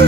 ಈ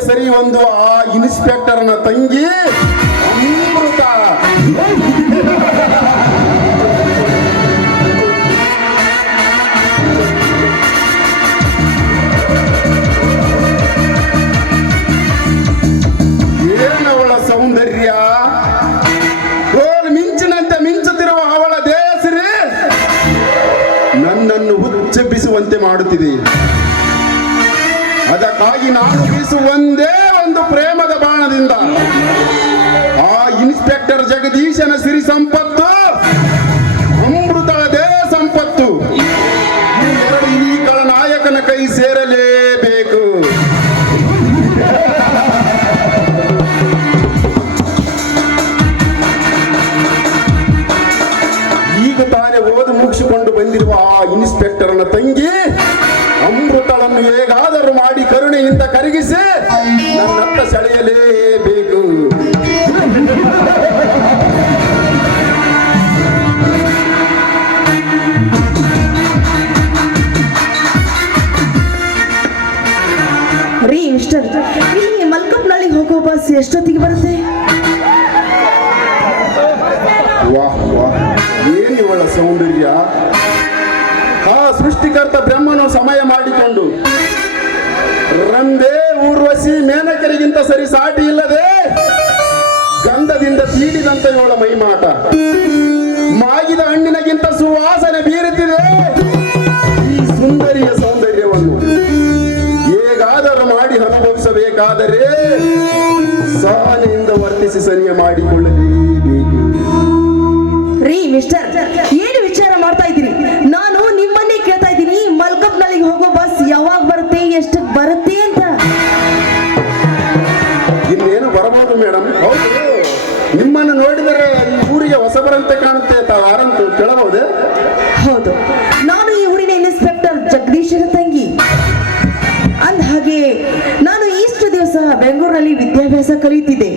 ಸರಿ ಒಂದು ಆ ಇನ್ಸ್ಪೆಕ್ಟರ್ನ ತಂಗಿ ಅಮೃತ. ಏನವಳ ಸೌಂದರ್ಯ? ಮಿಂಚಿನಂತೆ ಮಿಂಚುತ್ತಿರುವ ಅವಳ ದೇಹಸಿರಿ ನನ್ನನ್ನು ಹುಚ್ಚೆಬ್ಬಿಸುವಂತೆ ಮಾಡುತ್ತಿದೆ. ಅದಕ್ಕಾಗಿ ನಾನು ಬೀಸುವಂದೇ ಒಂದು ಪ್ರೇಮದ ಬಾಣದಿಂದ ಆ ಇನ್ಸ್ಪೆಕ್ಟರ್ ಜಗದೀಶನ ಸಿರಿ ಸಂಪತ್ತು ಸೆಳೆಯಲೇಬೇಕು ರೀ ಮಿಸ್ಟರ್ ಇಲ್ಲಿ ಮಲ್ಕಪ್ನಳ್ಳಿಗೆ ಹೋಗೋ ಬಸ್ ಎಷ್ಟೊತ್ತಿಗೆ ಬರುತ್ತೆ? ವಾಹ್ ವಾಹ್. ಏನು ಇವಳ ಸೌಂದರ್ಯ? ಆ ಸೃಷ್ಟಿಕರ್ತ ಬ್ರಹ್ಮನು ಸಮಯ ಮಾಡಿಕೊಂಡು ಊರ್ವಶಿ ಮೇನಕರಿಗಿಂತ ಸರಿ ಸಾಟಿ ಇಲ್ಲದೆ ಗಂಧದಿಂದ ತೀಡಿದಂತ ಇವಳ ಮೈಮಾಟ. ಮಾಗಿದ ಹಣ್ಣಿನಗಿಂತ ಸುವಾಸನೆ ಬೀರುತ್ತಿದೆ. ಈ ಸುಂದರಿಯ ಸೌಂದರ್ಯವನ್ನು ಹೇಗಾದರೂ ಮಾಡಿ ಅನುಭವಿಸಬೇಕಾದರೆ ಸಹನೆಯಿಂದ ವರ್ತಿಸಿ ಸರಿಯ ಮಾಡಿಕೊಳ್ಳಲೇಬೇಕು. ರೀ, ಮಿಸ್ಟರ್, ಏನು ವಿಚಾರ ಮಾಡ್ತಾ ಇದ್ದೀರಿ? ಬರಬಹುದು ಮೇಡಮ್. ಹೌದು ನಿಮ್ಮನ್ನು ನೋಡಿದರೆ ಈ ಊರಿಗೆ ಹೊಸಬರಂತೆ ಕಾಣುತ್ತೆ ತಾವು ಆರಂತು ಕೇಳಬಹುದು? ಹೌದು. ನಾನು ಈ ಊರಿನ ಇನ್ಸ್ಪೆಕ್ಟರ್ ಜಗದೀಶನ ತಂಗಿ. ಅಂದ ಹಾಗೆ ನಾನು ಇಷ್ಟು ದಿವಸ ಬೆಂಗಳೂರಲ್ಲಿ ವಿದ್ಯಾಭ್ಯಾಸ ಕಲಿಯುತ್ತಿದ್ದೆ.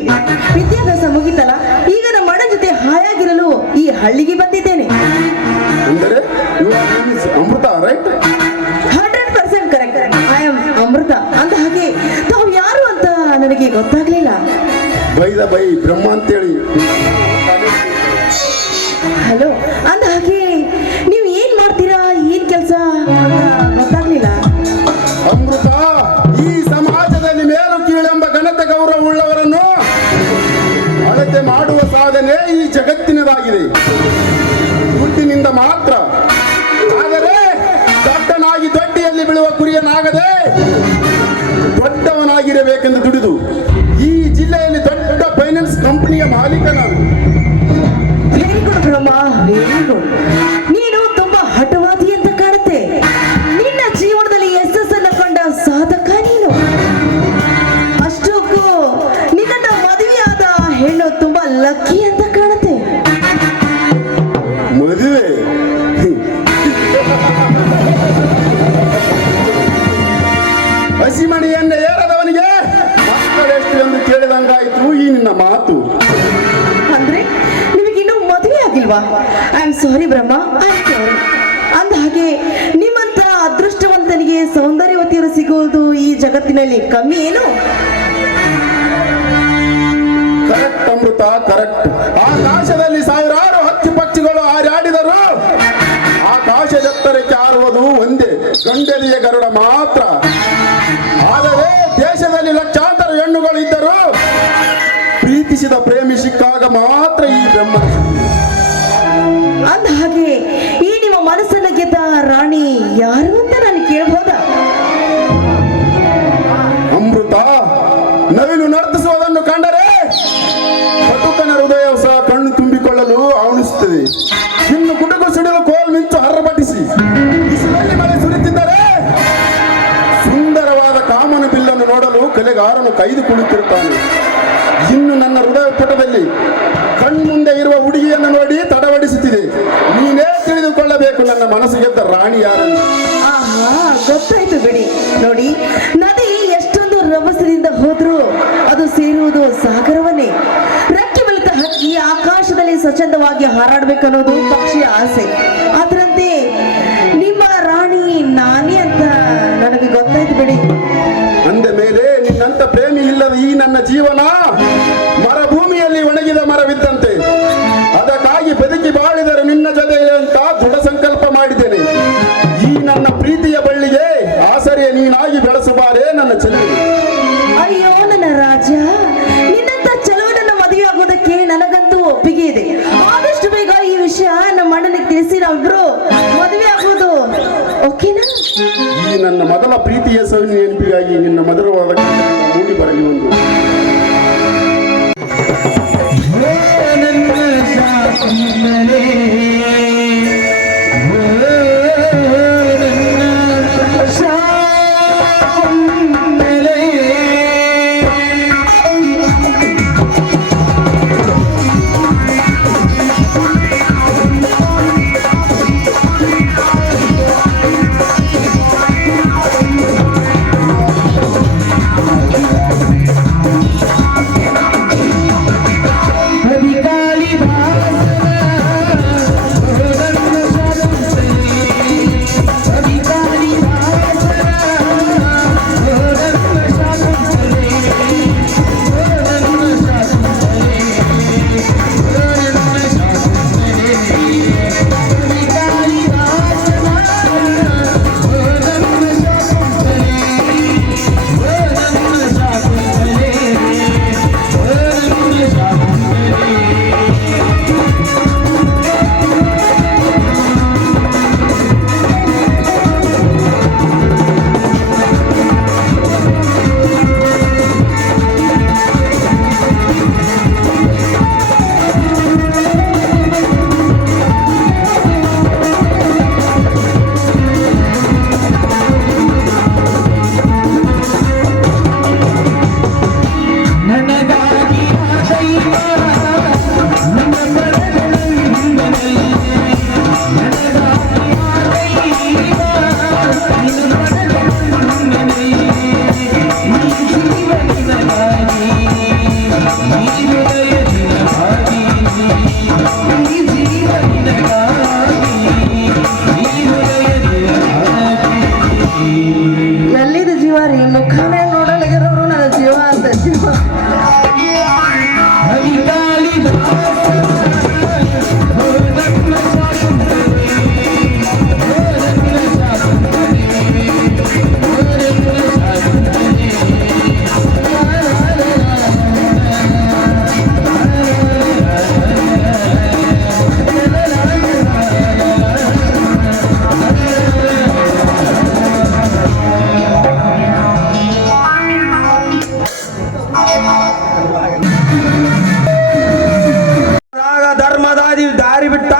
ವಿದ್ಯಾಭ್ಯಾಸ ಮುಗಿತಲ್ಲ ಈಗ ನಮ್ಮ ಅಣ್ಣ ಜೊತೆ ಹಾಯಾಗಿರಲು ಈ ಹಳ್ಳಿಗೆ ಬಂದಿದ್ದೇನೆ. ಅಂದರೆ ಬೈದ ಬೈ ಬ್ರಹ್ಮ ಅಂತೇಳಿ. ಹಲೋ ಅಂದ ಹಾಗೆ ನೀವು ಏನ್ ಮಾಡ್ತೀರಾ? ಏನ್ ಕೆಲಸ? ಗೊತ್ತಾಗ್ಲಿಲ್ಲ. ಅಮೃತ ಈ ಸಮಾಜದಲ್ಲಿ ಮೇಲು ಕೀಳೆಂಬ ಘನತೆ ಗೌರವ ಉಳ್ಳವರನ್ನು ಅಳತೆ ಮಾಡುವ ಸಾಧನೆ ಈ ಜಗತ್ತಿನದಾಗಿದೆ. ಕಂಪನಿಯ ಮಾಲೀಕ ಆಗಿಲ್ವಾ ಐ ಆಮ್ ಸಾರಿ ಬ್ರಹ್ಮ ಅಂದ ಹಾಗೆ ನಿಮ್ಮಂತ ಅದೃಷ್ಟವಂತನಿಗೆ ಸೌಂದರ್ಯವತಿಯರು ಸಿಗುವುದು ಈ ಜಗತ್ತಿನಲ್ಲಿ ಕಮ್ಮಿ ಏನು? ಕರೆಕ್ಟ್ ಅಮೃತ ಕರೆಕ್ಟ್ ಆಕಾಶದಲ್ಲಿ ಸಾವಿರಾರು ಹಕ್ಕಿ ಪಕ್ಷಿಗಳು ಹಾರಾಡಿದರು. ಆಕಾಶದೆತ್ತರಕ್ಕೆ ಹಾರುವುದು ಒಂದೇ ಗಂಡಲಿಯ ಗರುಡ ಮಾತ್ರ. ಆದರೆ ದೇಶದಲ್ಲಿ ಲಕ್ಷಾಂತರ ಹೆಣ್ಣುಗಳು ಯಾರು ಅಂತ ನಾನು ಕೇಳ್ಬೋದ? ಅಮೃತ, ನವಿಲು ನರ್ತಿಸುವುದನ್ನು ಕಂಡರೆ ಬದುಕನ ಹೃದಯ ಸಹ ಕಣ್ಣು ತುಂಬಿಕೊಳ್ಳಲು ಅವನಿಸುತ್ತದೆ ಇನ್ನು ಗುಡುಗು ಸಿಡಿಲು ಕೋಲ್ ಮಿಂಚು ಹರ್ರಬಟ್ಟಿಸಿ ಬಿಸಿಲಲ್ಲಿ ಮಳೆ ಸುರಿತಿದ್ದರೆ ಸುಂದರವಾದ ಕಾಮನ ಬಿಲ್ಲನ್ನು ನೋಡಲು ಕಲೆಗಾರನು ಕೈದು ಕುಳಿತಿರುತ್ತಾನೆ. ಇನ್ನು ನನ್ನ ಹೃದಯ ಪುಟದಲ್ಲಿ ಕಣ್ಮುಂದೆ ಇರುವ ಹುಡುಗಿಯನ್ನು ನೋಡಿ ತಡವಡಿಸುತ್ತಿದೆ. ತಿಳಿದುಕೊಳ್ಳಬೇಕು ನನ್ನ ಮನಸ್ಸು ಗೆದ್ದ ರಾಣಿ ಯಾರು? ಆಹಾ ಗೊತ್ತಾಯ್ತು ಬಿಡಿ. ನೋಡಿ ನದಿ ಎಷ್ಟೊಂದು ರಭಸದಿಂದ ಹೋದ್ರು ಅದು ಸೇರುವುದು ಸಾಗರವನ್ನೇ. ರೆಕ್ಕೆ ಹಕ್ಕಿ ಆಕಾಶದಲ್ಲಿ ಸ್ವಚ್ಛಂದವಾಗಿ ಹಾರಾಡ್ಬೇಕನ್ನೋದು ಪಕ್ಷಿಯ ಆಸೆ. ಅದರಂತೆ ನಿಮ್ಮ ರಾಣಿ ನಾನೇ ಅಂತ ನನಗೆ ಗೊತ್ತಾಯ್ತು ಬಿಡಿ. ಅಂದ ಮೇಲೆ ನಿನ್ನಂತ ಪ್ರೇಮಿ ಇಲ್ಲದ ಈ ನನ್ನ ಜೀವನ ನನ್ನ ಮೊದಲ ಪ್ರೀತಿಯ ಸವಿ ನೆನಪಿಗಾಗಿ ನಿನ್ನ ಮಧುರವಾದ ಮೂಡಿ ಬರಲಿ ಒಂದು.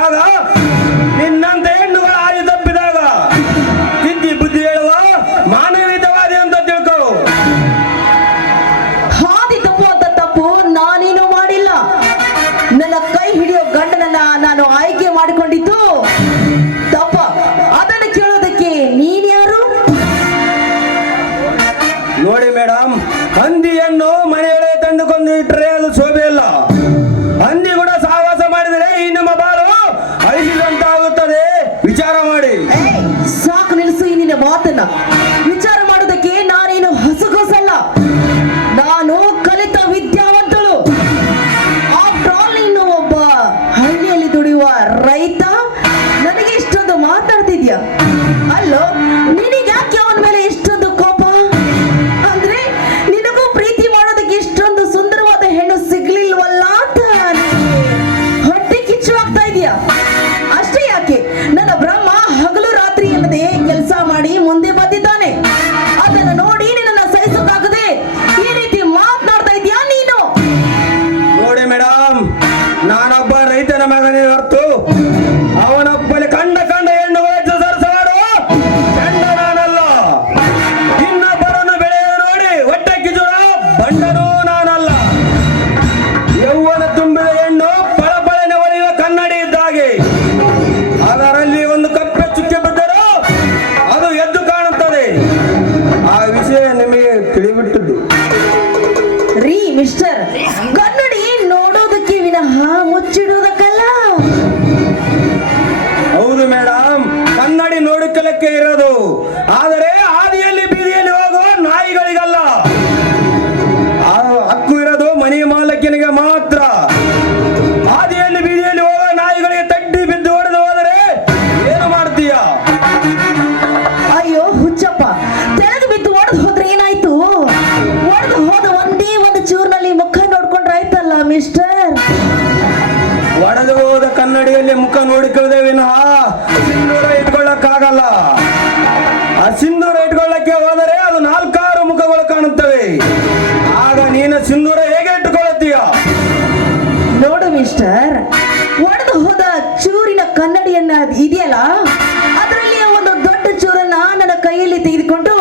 Maracanã 된다. ಕನ್ನಡಿಯನ್ನ ಇದೆಯಲ್ಲ? ಅದರಲ್ಲಿ ಒಂದು ದೊಡ್ಡ ಚೂರನ್ನ ನನ್ನ ಕೈಯಲ್ಲಿ ತೆಗೆದುಕೊಂಡು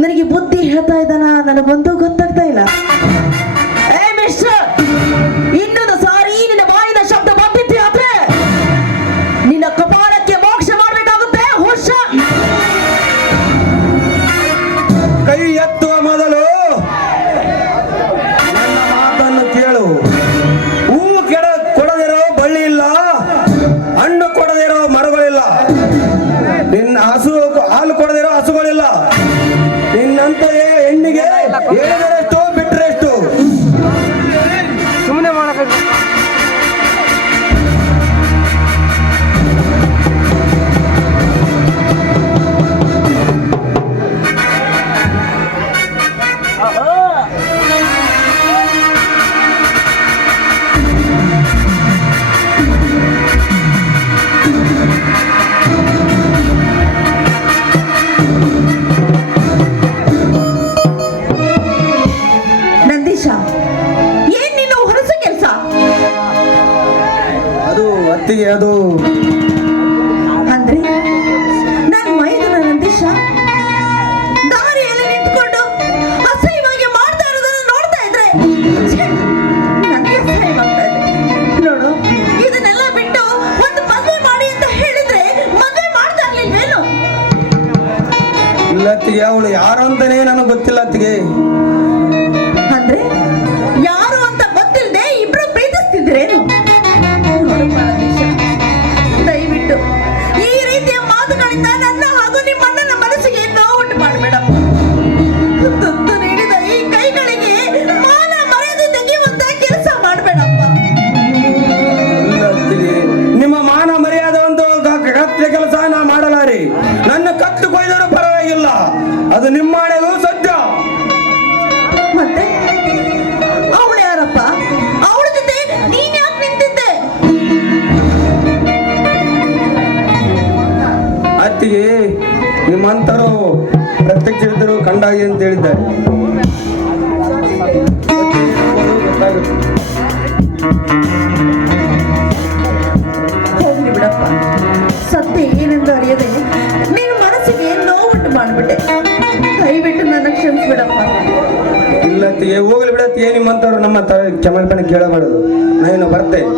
ನನಗೆ ಬುದ್ಧಿ ಹೇಳ್ತಾ ಇದ್ದಾನ? ನನಗೊಂದು ಗೊತ್ತಾಗ್ತಾ ಇಲ್ಲ. ಏ ಮಿಸ್ಟರ್ ಇನ್ನೊಂದು ಸಾರಿ ನಿನ್ನ ಬಾಯಿನ ಶಬ್ದ ಬಂದಿತ್ತು ಆದ್ರೆ? ನಿನ್ನ ಕಪಾಳಕ್ಕೆ ಮೋಕ್ಷ ಮಾಡಬೇಕಾಗುತ್ತೆ, ಹುಷ. ಕೈ ಎತ್ತುವ ಮೊದಲು ನನ್ನ ಮಾತನ್ನು ಕೇಳು. ಹೂವು ಕೆಡ ಕೊಡದಿರೋ ಬಳ್ಳಿ ಇಲ್ಲ, ಹಣ್ಣು ಕೊಡದಿರೋ ಮರಗಳಿಲ್ಲ. ನಿನ್ನ ಹಸು ಇಲ್ಲ ಅತ್ತಿಗೆ ಅವಳು ಯಾರು ಅಂತಾನೆ ನನಗೆ ಗೊತ್ತಿಲ್ಲ ಅತ್ತಿಗೆ. ಅದು ನಿಮ್ಮ ಹಣೆಗೂ ಸತ್ಯ. ಮತ್ತೆ? ಅವಳು ಯಾರಪ್ಪ? ಅವಳ ಜೊತೆ ನೀನ್ ಯಾಕೆ ನಿಂತಿದ್ದೆ? ಅತ್ತಿಗೆ ನಿಮ್ಮಂತರು ಪ್ರತ್ಯಕ್ಷ ಕಂಡಾಗಿ ಅಂತ ಹೇಳಿದ್ದಾರೆ. ಹೋಗ್ಲಿ ಬಿಡಪ್ಪ. ಸತ್ಯ ಏನೆಂದು ಅರಿಯದೆ ನೀನು ಮನಸ್ಸಿಗೆ ನೋವುಂಟು ಮಾಡಿಬಿಟ್ಟೆ. ಹೋಗ್ಲಿ ಬಿಡತ್ತೆ ಏನಿ ನಿಮ್ಮಂತವ್ರು ನಮ್ಮ ಚಮಲ್ಪಣೆ ಕೇಳಬಾರದು. ನಾನು ಬರ್ತೇನೆ